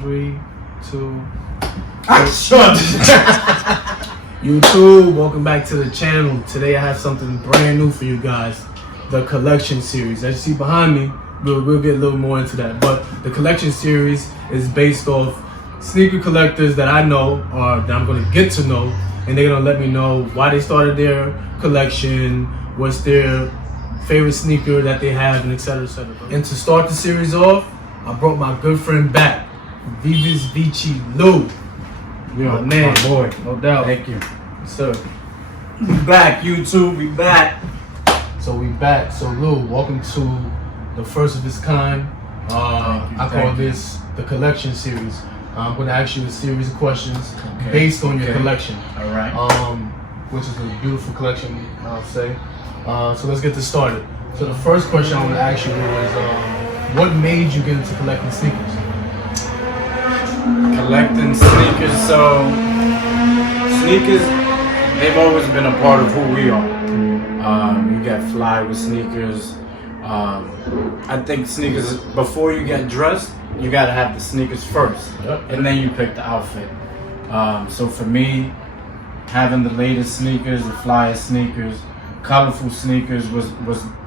3, 2. Action! YouTube, welcome back to the channel. Today I have something brand new for you guys. The collection series. As you see behind me, we'll get a little more into that. But the collection series is based off sneaker collectors that I know, or that I'm going to get to know. And they're going to let me know why they started their collection, what's their favorite sneaker that they have, and etc. etc. And to start the series off, I brought my good friend back, Vivus Vici Luis. Yo, man, my boy. No doubt. Thank you. Yes, sir. We back, YouTube. We back. So we back. So Lou, welcome to the first of its kind. I call this the collection series. I'm going to ask you a series of questions based on your collection. All right. Which is a beautiful collection, I'll say. So let's get this started. So the first question I want to ask you is, what made you get into collecting sneakers? Collecting sneakers. So sneakers, they've always been a part of who we are. You get fly with sneakers. I think sneakers, before you get dressed, you gotta have the sneakers first, and then you pick the outfit. So for me, having the latest sneakers, the flyest sneakers, colorful sneakers was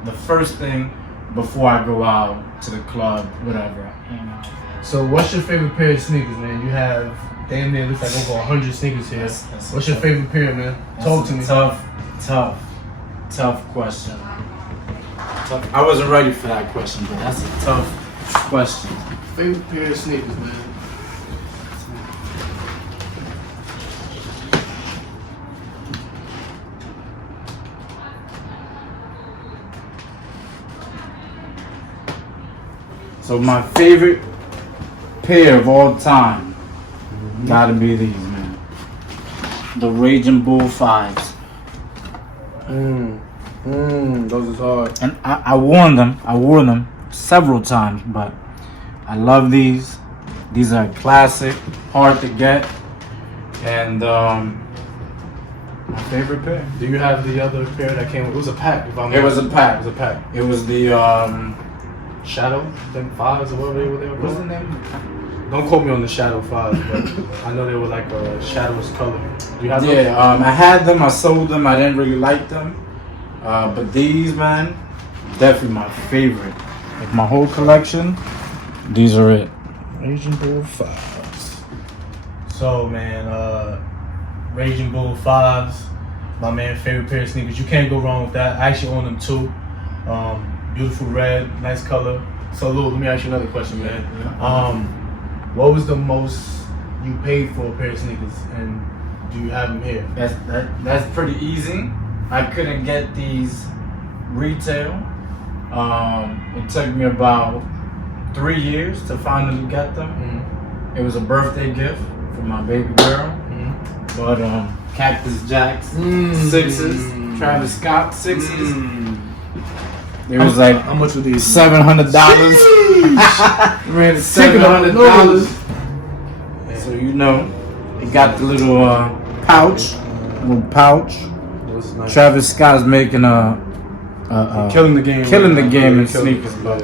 the first thing before I go out to the club, whatever. So what's your favorite pair of sneakers, man? You have damn near looks like over 100 sneakers here. What's your favorite pair, man? Talk to me. Tough question. I wasn't ready for that question, but that's a tough question. Favorite pair of sneakers, man. So my favorite pair of all time gotta be these, man. The Raging Bull 5s. Those is hard. And I wore them several times, but I love these. These are classic, hard to get, and my favorite pair. Do you have the other pair that came with? It was a pack. It was a pack. It was a pack. It was the Shadow, them 5s or whatever they were. What's the name? Don't quote me on the Shadow 5s, but I know they were like a shadowless color. Do you have those? Yeah, I had them. I sold them. I didn't really like them, but these, man, definitely my favorite. Like my whole collection, these are it. Raging Bull 5s. So, man, Raging Bull 5s, my man, favorite pair of sneakers. You can't go wrong with that. I actually own them too. Beautiful red, nice color. So, Lou, let me ask you another question, man. What was the most you paid for a pair of sneakers, and do you have them here? That's pretty easy. I couldn't get these retail. It took me about 3 years to finally get them. It was a birthday gift for my baby girl. But Cactus Jacks 6s, Travis Scott 6s. It was like how much were these? $700. Ran $700. So you know, it got the little pouch. Nice. Travis Scott's making killing the game. Killing the game in sneakers, but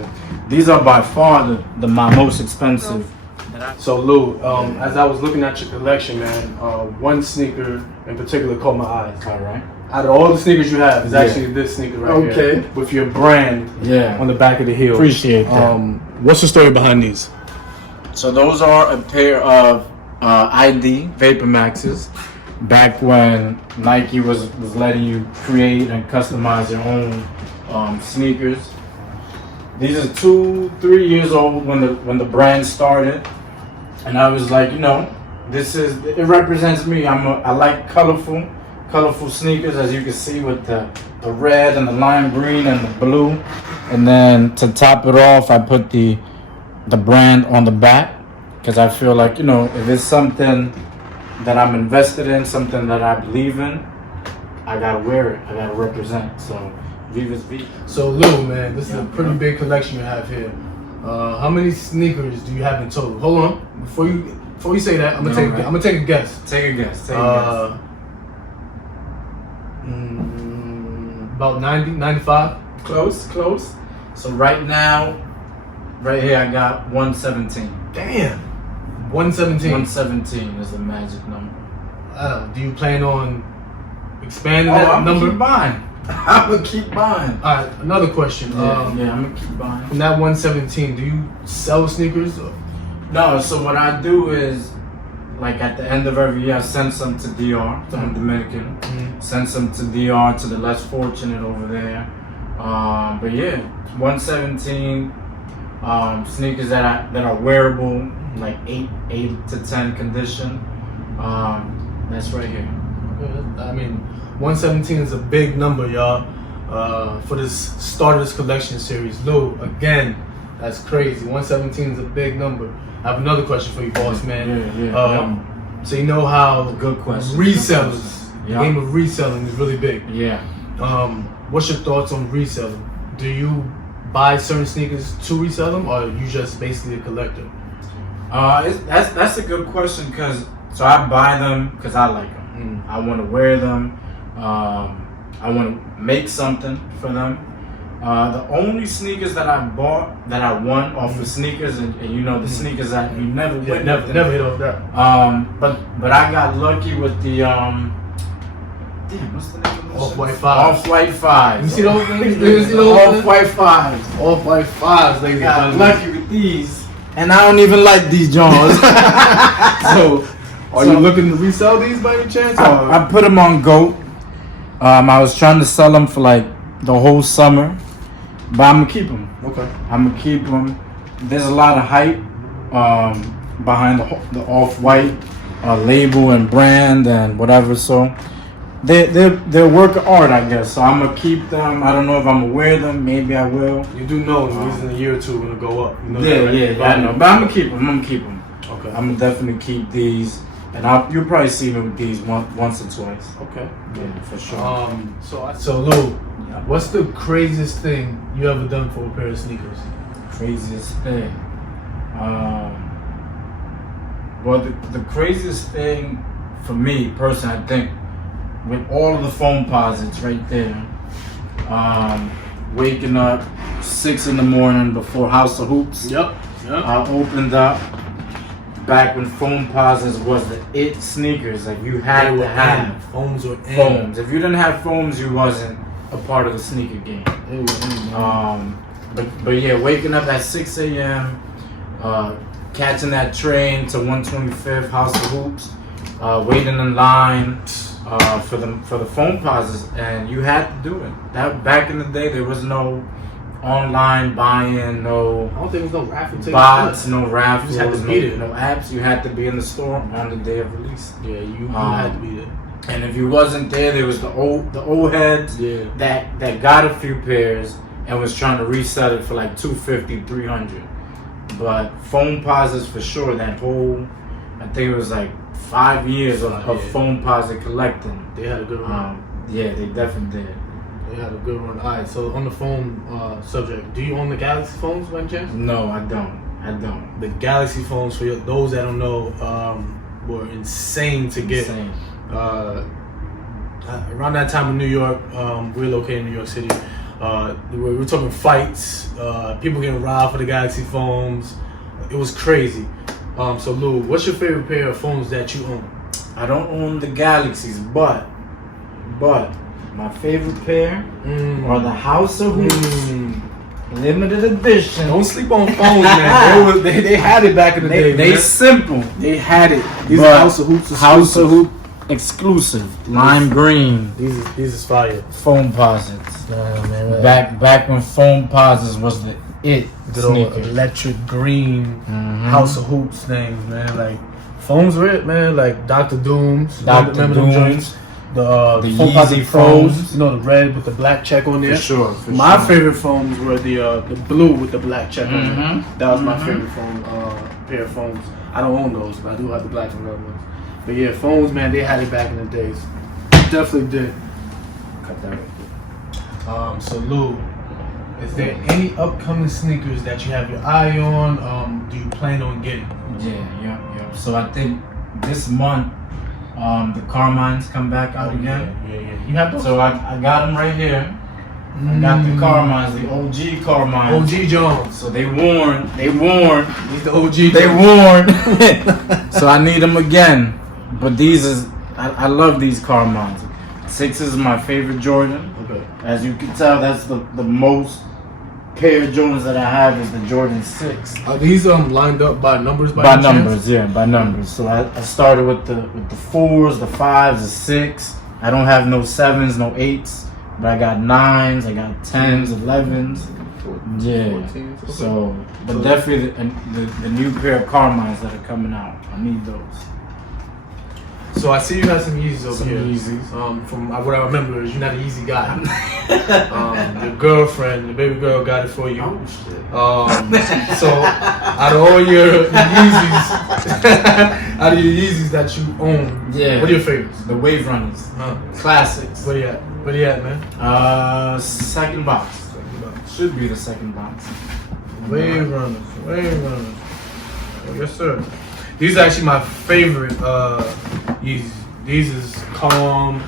these are by far my most expensive. So Lou, as I was looking at your collection, man, one sneaker in particular caught my eyes. All right. Out of all the sneakers you have, it's actually this sneaker right here. With your brand on the back of the heel. Appreciate that. What's the story behind these? So those are a pair of ID Vapor Maxes. Back when Nike was letting you create and customize your own sneakers. These are 2-3 years old when the brand started, and I was like, you know, it represents me. I like colorful sneakers, as you can see with the red and the lime green and the blue, and then to top it off, I put the brand on the back, because I feel like, you know, if it's something that I'm invested in, something that I believe in, I gotta wear it. I gotta represent. So Vivus Vici. So Lou, man, this is a pretty big collection you have here. How many sneakers do you have in total? Hold on, before you say that, I'm gonna take a guess. Take a guess. About 90, 95. Close. So right now, right here, I got 117. Damn. 117. 117 is the magic number. Do you plan on expanding Oh, that I'm number? gonna keep buying. I'm gonna keep buying. All right, another question. Yeah, I'm gonna keep buying. From that 117, do you sell sneakers? No, so what I do is, like at the end of every year, I send some to DR, to I'm Dominican. Send some to DR, to the less fortunate over there. But yeah, 117 sneakers that are wearable, like 8 to 10 condition. That's right here. I mean, 117 is a big number, y'all. For this start of this collection series, Lou, again, that's crazy. 117 is a big number. I have another question for you, boss man. Yeah. So you know how Good question. resellers, the Yeah. game of reselling is really big. Yeah. What's your thoughts on reselling? Do you buy certain sneakers to resell them, or are you just basically a collector? That's a good question because I buy them because I like them. I want to wear them. I want to make something for them. The only sneakers that I bought that I won off of sneakers, and you know the sneakers that you never win. Never hit off that. But I got lucky with the what's the name of the Off-White shit? 5. Off-White 5. You see those things? You see those things? Off-White 5. Off-White 5s, ladies Got and lucky with these, and I don't even like these Johns. So, are you looking to resell these by any chance? I put them on GOAT. I was trying to sell them for like the whole summer, but I'm gonna keep them. Okay. I'm gonna keep them. There's a lot of hype behind the Off-White label and brand and whatever. So they're a work of art, I guess. So I'm gonna keep them. I don't know if I'm gonna wear them. Maybe I will. You do know these in a year or two are gonna go up. You know that, right? I know. But I'm gonna keep them. Okay. I'm gonna definitely keep these, and you'll probably see me with these once or twice. Okay. Yeah, for sure. So Lou, what's the craziest thing you ever done for a pair of sneakers? Craziest thing. Well, the craziest thing for me personally, I think, with all of the foam posits right there, waking up 6 in the morning before House of Hoops. Yep. I opened up back when foam posits was the it sneakers. Like you had to have foams or foams. If you didn't have foams, you wasn't a part of the sneaker game. But yeah, waking up at 6 a.m., catching that train to 125th House of Hoops, waiting in line for the foam posits, and you had to do it. That back in the day, there was no online buying, no I don't think there was no raffle bots, no raffles, You just had to be there. no apps. You had to be in the store on the day of release. Yeah, you had to be there. And if you wasn't there was the old heads that got a few pairs and was trying to resell it for like $250, $300. But foam posits for sure. That whole, I think it was like 5 years of foam posit collecting. They had a good run. Yeah, they definitely did. They had a good run. Alright, so on the foam subject, do you own the Galaxy phones by any chance? No, I don't. The Galaxy phones, for those that don't know, were insane to get. Insane. Around that time in New York, we're located in New York City. We were talking fights, people getting robbed for the Galaxy phones. It was crazy. So Lou, what's your favorite pair of phones that you own? I don't own the Galaxies, but my favorite pair are the House of Hoops limited edition. Don't sleep on phones, man. They had it back in the day. They man. simple. They had it. These are House of Hoops exclusive. House of Hoop exclusive. Lime green. These is fire. Foam posits. Man. Back when foam posits was the it Good old sneaker. electric green House of Hoops things, man. Like foams were it, man. Like Dr. Dooms. Remember them joints? The foam Yeezy posit pros. foams. You know, the red with the black check on there. For sure. My favorite foams were the blue with the black check on there. That was my favorite foam pair of foams. I don't own those, but I do have the black and red ones. But yeah, foams, man, they had it back in the days. Definitely did. Cut that right. So Lou, is there any upcoming sneakers that you have your eye on? Do you plan on getting? Yeah. So I think this month, the Carmines come back out again. Yeah. You have those? So I got them right here. I got the Carmines, the OG Carmines. OG Jones. So they warned. He's the OG. They warned. So I need them again. But I love these Carmines. 6 is my favorite Jordan. Okay. As you can tell, that's the most pair of Jordans that I have is the Jordan 6. Are these lined up by numbers? By numbers, yeah, by numbers. So I started with the 4s, the 5s, the 6. I don't have no 7s, no 8s, but I got 9s, I got 10s, 11s. Yeah. 14s. Okay. So, but definitely the new pair of Carmines that are coming out. I need those. So I see you have some Yeezys over Some here. Yeezys. From what I remember is you're not a Yeezy guy. Your girlfriend, the baby girl, got it for you. Oh shit. So out of all your Yeezys, that you own, Yeah. what are your favorites? The Wave Runners. Classics. What are you at, man? Second box. Should be the second box. Wave Runners. Oh, yes, sir. These are actually my favorite Yeezys. These is calm.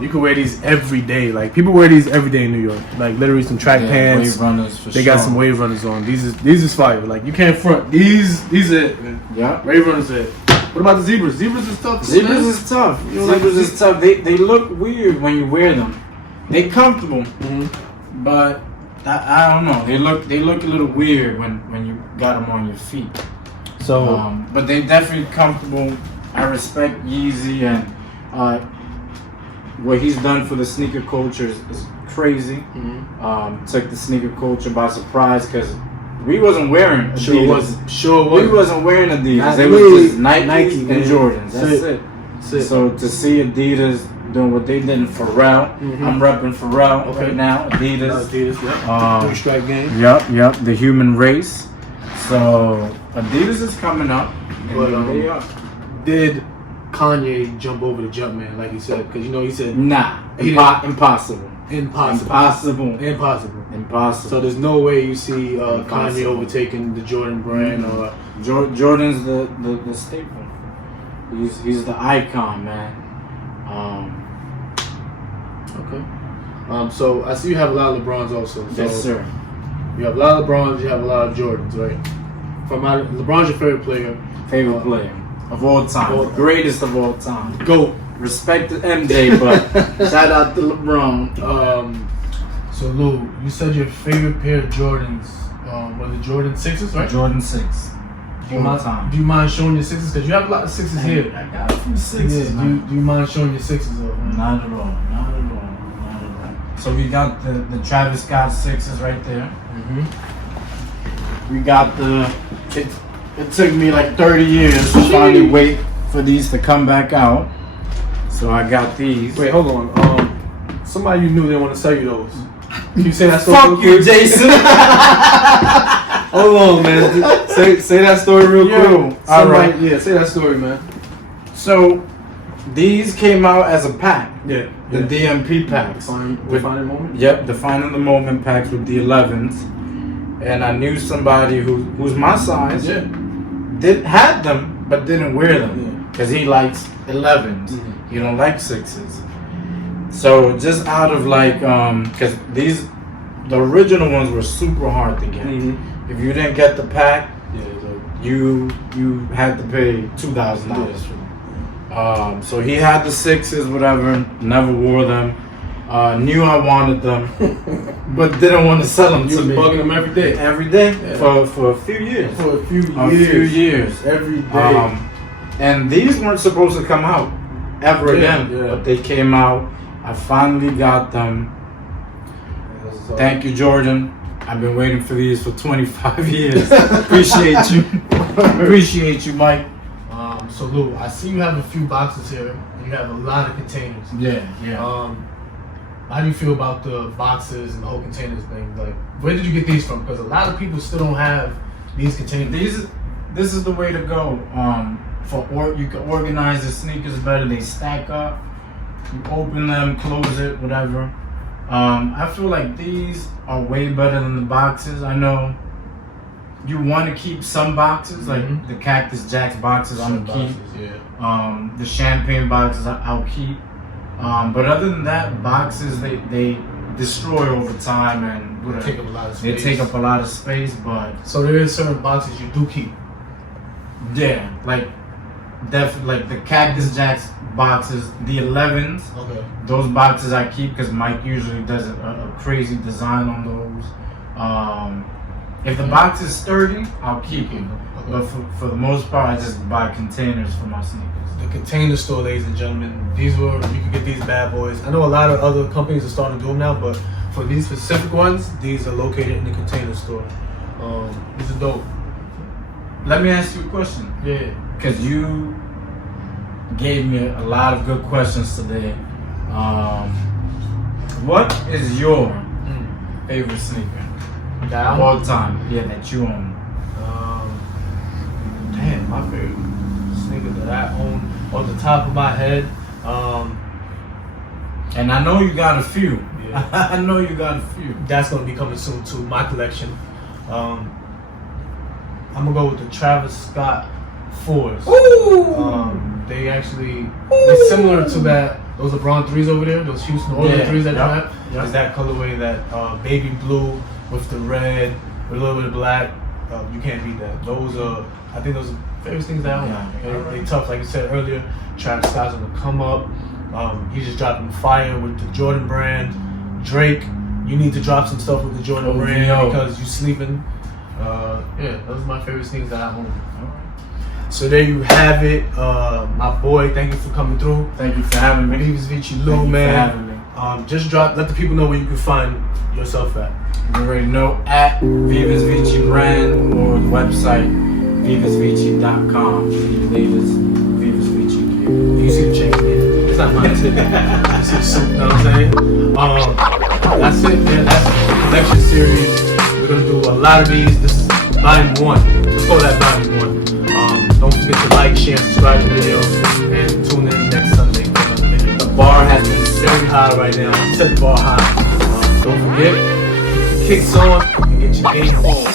You can wear these every day. Like people wear these every day in New York. Like literally some track pants. Wave Runners for They sure. got some Wave Runners on. These is fire. Like you can't front. These are it, man. Yeah. Wave Runners are it. What about the Zebras? Zebras is tough. Zebras is tough. Zebras is tough. They look weird when you wear them. They comfortable, but I don't know. They look a little weird when you got them on your feet. So, but they definitely comfortable. I respect Yeezy and what he's done for the sneaker culture is crazy. Took the sneaker culture by surprise because we wasn't wearing Adidas. Sure was. We wasn't wearing Adidas. It Really? was just Nike and Jordans. That's it. So to see Adidas doing what they did in Pharrell, I'm repping Pharrell right now. Adidas. Yep. Three-stripe game. Yep. The human race. So Adidas is coming up. But did Kanye jump over the Jumpman like he said? Because he said impossible. So there's no way you see Kanye overtaking the Jordan brand or Jordan's the staple. He's the icon, man. Okay. So I see you have a lot of LeBrons also. So Yes, sir. You have a lot of LeBrons. You have a lot of Jordans, right? LeBron's your favorite player. Favorite player of all time. Greatest of all time. GOAT. Respect to MJ, but shout out to LeBron. So Lou, you said your favorite pair of Jordans were the Jordan 6s, right? Jordan 6. Do you mind showing your 6s? Because you have a lot of 6s here. I got a few 6s, man. Do you mind showing your 6s though? Man? Not at all. So we got the Travis Scott 6s right there. We got it took me like 30 years to finally wait for these to come back out. So I got these. Wait, hold on. Somebody you knew didn't want to sell you those. Can you say that story? Fuck you, Jason. Hold on, man. Say that story real quick. All right. Yeah, say that story, man. So these came out as a pack. Yeah. The DMP packs. Defining moment? Yep, defining the moment packs with the 11s. And I knew somebody who's my size. Yeah. Had them, but didn't wear them. Because he likes 11s. He don't like 6s. So just out of like, because the original ones were super hard to get. If you didn't get the pack, you had to pay $2,000 for them. So he had the 6s, whatever, never wore them. Knew I wanted them, but didn't want to sell them to me. You bugging them every day? Every day? Yeah. For a few years. For a few years. Every day. And these weren't supposed to come out ever again, but they came out. I finally got them. Thank you, Jordan. I've been waiting for these for 25 years. Appreciate you. Appreciate you, Mike. So Lou, I see you have a few boxes here. And you have a lot of containers. Yeah. How do you feel about the boxes and the whole containers thing? Like, where did you get these from? Because a lot of people still don't have these containers. This is the way to go. You can organize the sneakers better. They stack up. You open them, close it, whatever. I feel like these are way better than the boxes. I know you want to keep some boxes, like the Cactus Jacks boxes I'm gonna keep. The champagne boxes I'll keep. But other than that, boxes they destroy over time and whatever. Take up a lot of They space. take up a lot of space, but So there is certain boxes you do keep. yeah, like like the Cactus Jacks boxes, the 11s. Okay. Those boxes I keep because Mike usually does a crazy design on those. If the box is sturdy, I'll keep it. Okay. But for the most part, I just buy containers for my sneakers. The Container Store, ladies and gentlemen. These you can get these bad boys. I know a lot of other companies are starting to do them now, but for these specific ones, these are located in the Container Store. These are dope. Let me ask you a question. Yeah. Because you gave me a lot of good questions today. What is your favorite sneaker That of all time? Yeah, that you own. Damn, my favorite sneaker that I own off the top of my head. And I know you got a few. Yeah. I know you got a few. That's gonna be coming soon to my collection. I'm gonna go with the Travis Scott 4s. Ooh! They actually they're similar to that. Those LeBron 3s over there. Those Houston Oilers 3s that you have. Yep. Is that colorway, that baby blue with the red with a little bit of black. You can't beat that. Those are, I think those are favorite things that I own. Yeah. They tough, like you said earlier. Travis Scott's on the come up. He's just dropping fire with the Jordan brand. Drake, you need to drop some stuff with the Jordan brand because you sleeping. Yeah, those are my favorite things that I own. So there you have it. My boy, thank you for coming through. Thank you for having me. Vivus Vici Luis, man. Just let the people know where you can find yourself at. You already know, at Vivus Vici brand or website vivusvici.com. See you latest Vivus Vici. You see the chain, man. It's not mine. You see the suit, you know what I'm saying? That's it, man. That's the collection series. We're gonna do a lot of these. This is volume 1. Let's call that volume 1. Don't forget to like, share, subscribe to the video, and tune in next Sunday for another video. The bar has been very high right now. Set the bar high. Don't forget, put the kicks on and get your game on.